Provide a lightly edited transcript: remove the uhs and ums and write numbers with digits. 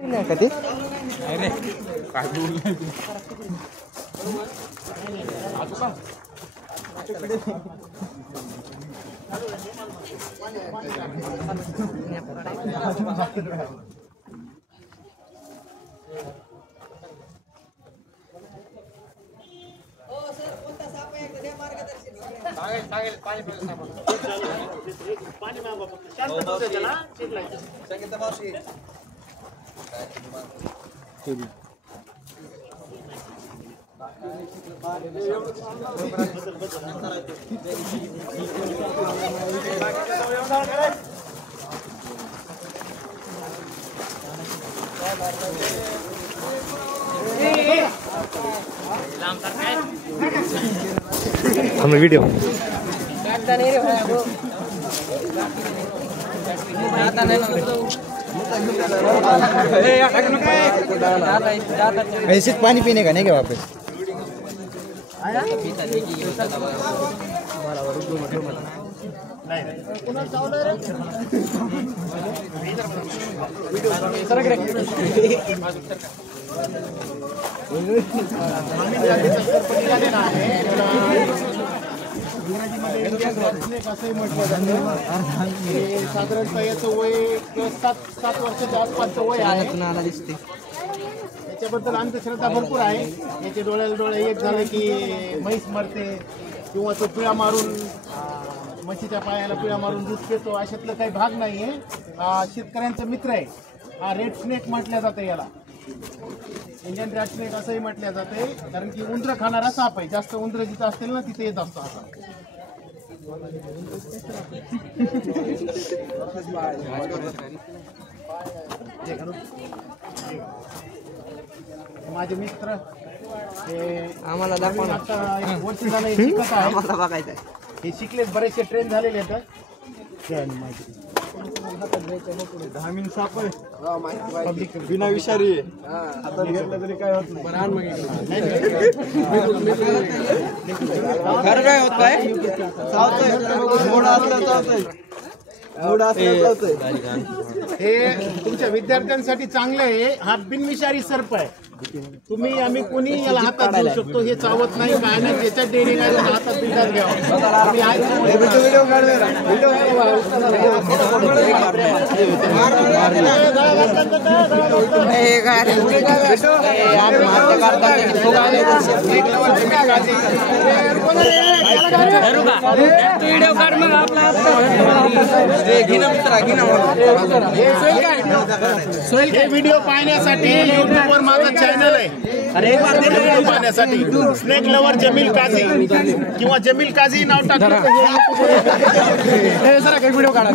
नाही का ते अरे काय बोललाय पाणी मागवा फक्त शांत बसायचं ना चिडलायचं संगीता मावशी हम वीडियो ऐसे पानी पीने का नहीं क्या वापस साधारणतः याचं वय 7 वर्षाच्या आसपासचं वय आहे. याच्याबद्दल अंधश्रद्धा भरपूर आहे. याचे डोळ्याला डोळे एक झालं की म्हैस मरते किंवा तो पिळा मारून म्हशीच्या पायाला पिळा मारून दूध पितो अशातलं काही भाग नाही आहे. शेतकऱ्यांचा मित्र आहे. हा रेड स्नेक म्हटलं जातं याला. इंडियन रेड स्नेक असंही म्हटलं जाते कारण की उंदरं खाणारा साप आहे. जास्त उंदरं जिथं असतील ना तिथे येत असतो असा. माझे मित्र आम्हाला दाखवा ना. आता एक वर्ष झालं हे शिकत आहे. आम्हाला बघायचं आहे. हे शिकलेत बरेचसे ट्रेन झालेले आहेत. बिना विषारी हातात घेतलं तरी काय होत नाही. खरं काय होत काय हे तुमच्या विद्यार्थ्यांसाठी चांगलं आहे. हा बिनविषारी सर्प आहे. तुम्ही आम्ही कोणी याला हातात घेऊ शकतो. हे चावत नाही काय नाही. त्याच्यात डेअरिंग आहे हातात बिंदात घ्यावा. हे व्हिडिओ पाहण्यासाठी युट्यूबवर माझं चॅनल आहे. व्हिडिओ पाहण्यासाठी स्नेक लवर जमील काझी किंवा जमील काझी नाव टाकलं. व्हिडिओ काढा.